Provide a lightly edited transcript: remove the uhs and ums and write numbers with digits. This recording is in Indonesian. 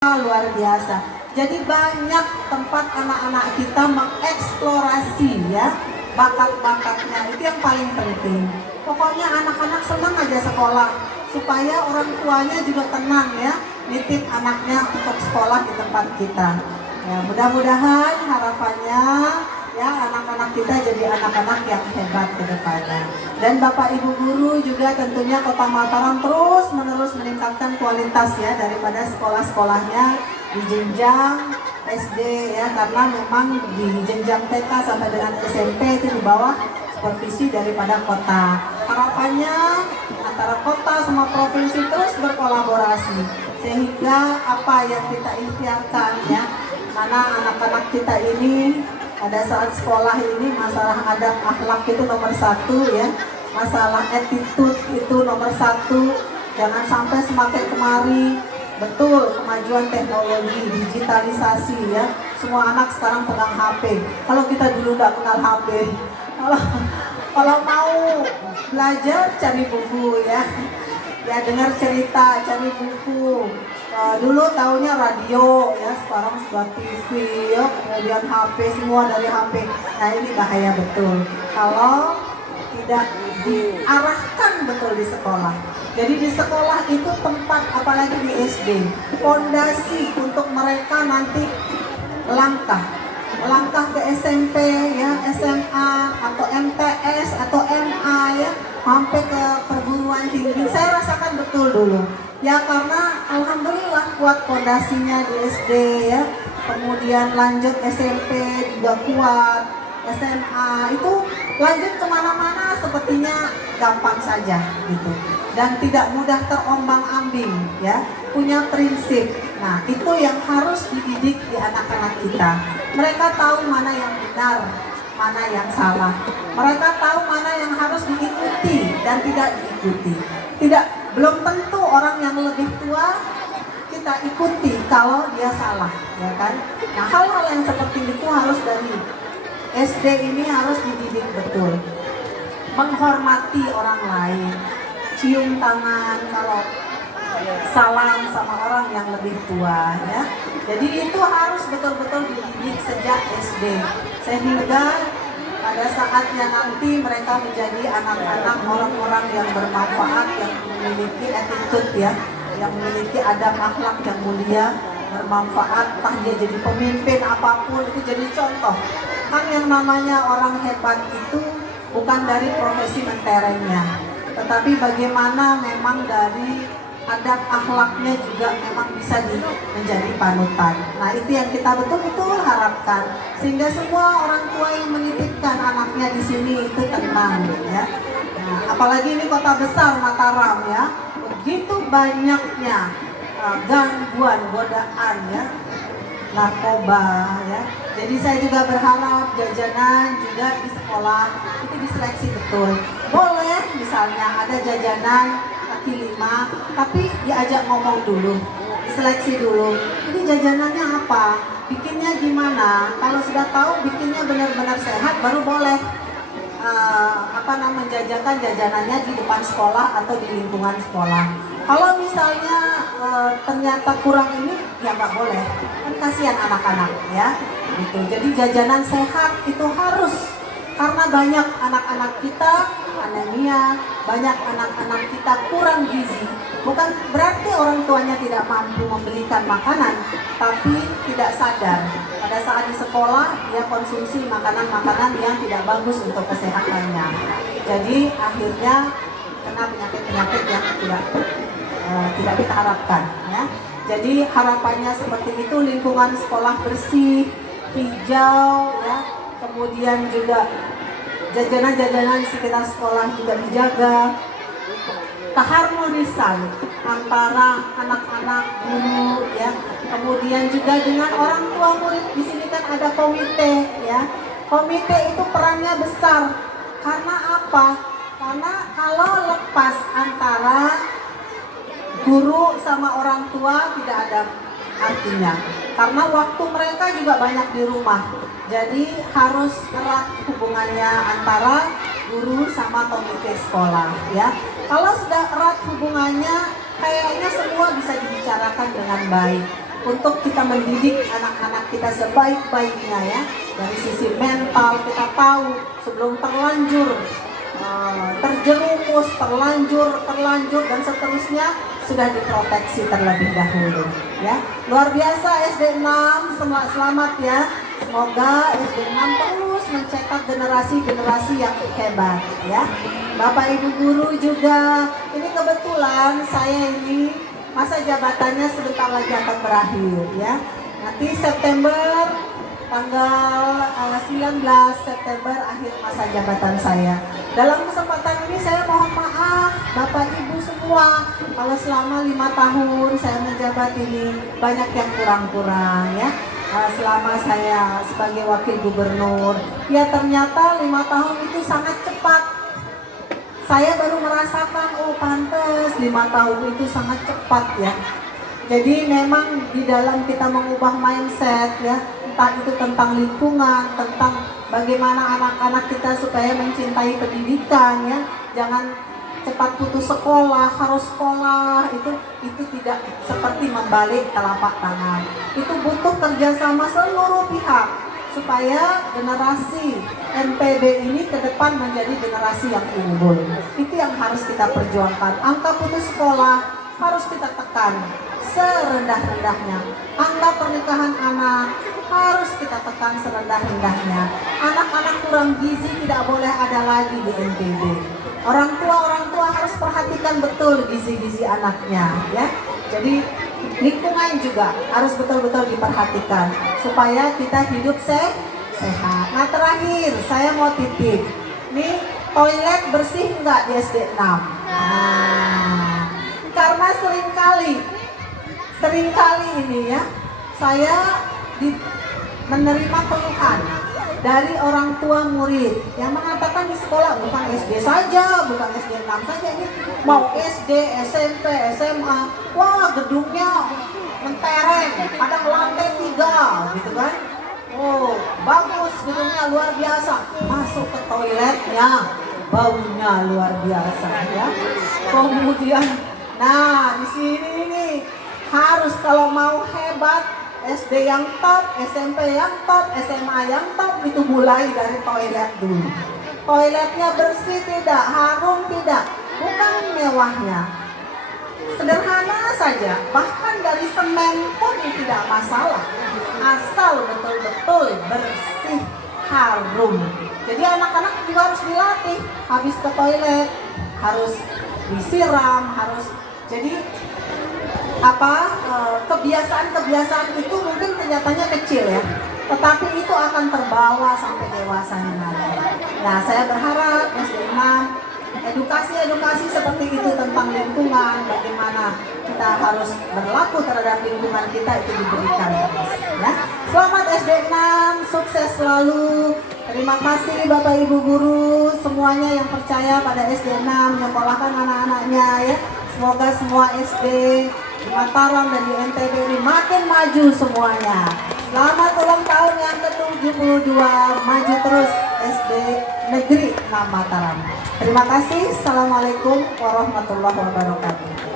luar biasa. Jadi banyak tempat anak-anak kita mengeksplorasi ya bakat-bakatnya, itu yang paling penting. Pokoknya anak-anak senang aja sekolah, supaya orang tuanya juga tenang ya, nitip anaknya untuk sekolah di tempat kita. Ya, mudah-mudahan harapannya ya anak-anak kita jadi anak-anak yang hebat ke depannya. Dan Bapak Ibu guru juga tentunya Kota Mataram terus-menerus meningkatkan kualitas ya daripada sekolah-sekolahnya di jenjang SD ya, karena memang di jenjang TK sampai dengan SMP itu di bawah supervisi daripada kota. Harapannya antara kota sama provinsi terus berkolaborasi sehingga apa yang kita ikhtiarkan ya, mana anak-anak kita ini pada saat sekolah ini masalah adab akhlak itu nomor satu ya, masalah attitude itu nomor satu. Jangan sampai semakin kemari, betul kemajuan teknologi, digitalisasi ya, semua anak sekarang pegang HP. Kalau kita dulu nggak kenal HP, kalau mau belajar cari buku ya, ya dengar cerita, cari buku. Dulu taunya radio ya, sekarang sudah TV ya, kemudian HP, semua dari HP. Nah ini bahaya betul kalau tidak diarahkan betul di sekolah. Jadi di sekolah itu tempat, apalagi di SD, fondasi untuk mereka nanti melangkah ke SMP ya, SMA atau MTS atau MA ya, sampai ke perguruan tinggi. Saya rasakan betul dulu ya, karena alhamdulillah kuat fondasinya di SD ya, kemudian lanjut SMP juga kuat, SMA itu lanjut kemana-mana sepertinya gampang saja gitu, dan tidak mudah terombang-ambing ya, punya prinsip. Nah itu yang harus dididik di anak-anak kita. Mereka tahu mana yang benar, mana yang salah. Mereka tahu mana yang harus diikuti dan tidak diikuti. Belum tentu orang yang lebih tua kita ikuti kalau dia salah, ya kan? Nah hal-hal yang seperti itu harus dari SD ini harus dididik betul. Menghormati orang lain, cium tangan kalau salam sama orang yang lebih tua ya. Jadi itu harus betul-betul dididik sejak SD, sehingga pada saatnya nanti mereka menjadi anak-anak orang-orang yang bermanfaat, yang memiliki attitude ya, yang memiliki adab akhlak yang mulia, bermanfaat. Entah dia jadi pemimpin apapun itu jadi contoh. Kan yang namanya orang hebat itu bukan dari profesi menterengnya, tetapi bagaimana memang dari adab akhlaknya juga memang bisa menjadi panutan. Nah itu yang kita betul-betul harapkan, sehingga semua orang tua yang menitipkan anaknya di sini itu tenang ya. Nah, apalagi ini kota besar Mataram ya, begitu banyaknya gangguan, godaan ya, narkoba ya. Jadi saya juga berharap jajanan juga di sekolah itu diseleksi betul. Boleh misalnya ada jajanan kaki lima, tapi diajak ngomong dulu, diseleksi dulu. Ini jajanannya apa? Bikinnya gimana? Kalau sudah tahu bikinnya benar-benar sehat, baru boleh menjajakan jajanannya di depan sekolah atau di lingkungan sekolah. Kalau misalnya ternyata kurang ini, ya nggak boleh. Kan kasihan anak-anak ya. Gitu. Jadi jajanan sehat itu harus, karena banyak anak-anak kita anemia, banyak anak-anak kita kurang gizi. Bukan berarti orang tuanya tidak mampu membelikan makanan, tapi tidak sadar pada saat di sekolah dia konsumsi makanan-makanan yang tidak bagus untuk kesehatannya. Jadi akhirnya kena penyakit-penyakit yang tidak kita harapkan ya. Jadi harapannya seperti itu, lingkungan sekolah bersih, hijau ya, kemudian juga jajanan-jajanan di sekitar sekolah juga dijaga, keharmonisan antara anak-anak, guru ya, kemudian juga dengan orang tua murid. Di sini kan ada komite ya, komite itu perannya besar. Karena apa? Karena kalau lepas antara guru sama orang tua tidak ada artinya, karena waktu mereka juga banyak di rumah. Jadi harus erat hubungannya antara guru sama komite sekolah ya. Kalau sudah erat hubungannya, kayaknya semua bisa dibicarakan dengan baik. untuk kita mendidik anak-anak kita sebaik-baiknya ya. Dari sisi mental kita tahu sebelum terlanjur terjerumus, terlanjur dan seterusnya sudah diproteksi terlebih dahulu ya. Luar biasa SD 6, selamat ya. Semoga SD 6 terus mencetak generasi-generasi yang hebat ya. Bapak Ibu guru juga, ini kebetulan saya ini masa jabatannya sebentar lagi akan berakhir ya. Nanti September tanggal 19 September akhir masa jabatan saya. Dalam kesempatan ini saya mohon maaf Bapak Ibu semua kalau selama 5 tahun saya menjabat ini banyak yang kurang-kurang ya. Selama saya sebagai wakil gubernur ya, ternyata 5 tahun itu sangat cepat. Saya baru merasakan, oh pantes 5 tahun itu sangat cepat ya. Jadi memang di dalam kita mengubah mindset ya, entah itu tentang lingkungan, tentang bagaimana anak-anak kita supaya mencintai pendidikan ya. Jangan cepat putus sekolah, harus sekolah, itu tidak seperti membalik telapak tangan. Itu butuh kerjasama seluruh pihak supaya generasi NPB ini ke depan menjadi generasi yang unggul. Itu yang harus kita perjuangkan. Angka putus sekolah harus kita tekan serendah-rendahnya. Angka pernikahan anak harus kita tekan serendah-rendahnya. Anak-anak kurang gizi tidak boleh ada lagi di NPB. Orang tua harus perhatikan betul gizi-gizi anaknya ya. Jadi lingkungan juga harus betul-betul diperhatikan supaya kita hidup sehat. Nah terakhir saya mau titip, nih toilet bersih nggak di SD 6? Nah, karena seringkali ini ya saya menerima keluhan dari orang tua murid yang mengatakan di sekolah bukan SD saja, bukan SD 6 saja, ini mau SD, SMP, SMA, wah gedungnya mentereng, kadang lantai 3 gitu kan. Oh bagus, gedungnya luar biasa, masuk ke toiletnya baunya luar biasa ya. Kemudian nah di sini nih harus kalau mau hebat, SD yang top, SMP yang top, SMA yang top, itu mulai dari toilet dulu. Toiletnya bersih tidak, harum tidak, bukan mewahnya, sederhana saja, bahkan dari semen pun tidak masalah, asal betul-betul bersih, harum. Jadi anak-anak juga harus dilatih, habis ke toilet harus disiram, harus jadi kebiasaan itu mungkin kenyataannya kecil ya, tetapi itu akan terbawa sampai dewasanya nanti. Nah saya berharap SD 6 edukasi seperti itu tentang lingkungan, bagaimana kita harus berlaku terhadap lingkungan kita itu diberikan ya. Selamat SD 6, sukses selalu. Terima kasih Bapak Ibu guru semuanya yang percaya pada SD 6 menyekolahkan anak-anaknya ya. Semoga semua SD di Mataram dan di NTB ini makin maju semuanya. Selamat ulang tahun yang ke-72, maju terus SD Negeri 6 Mataram. Terima kasih. Assalamualaikum warahmatullahi wabarakatuh.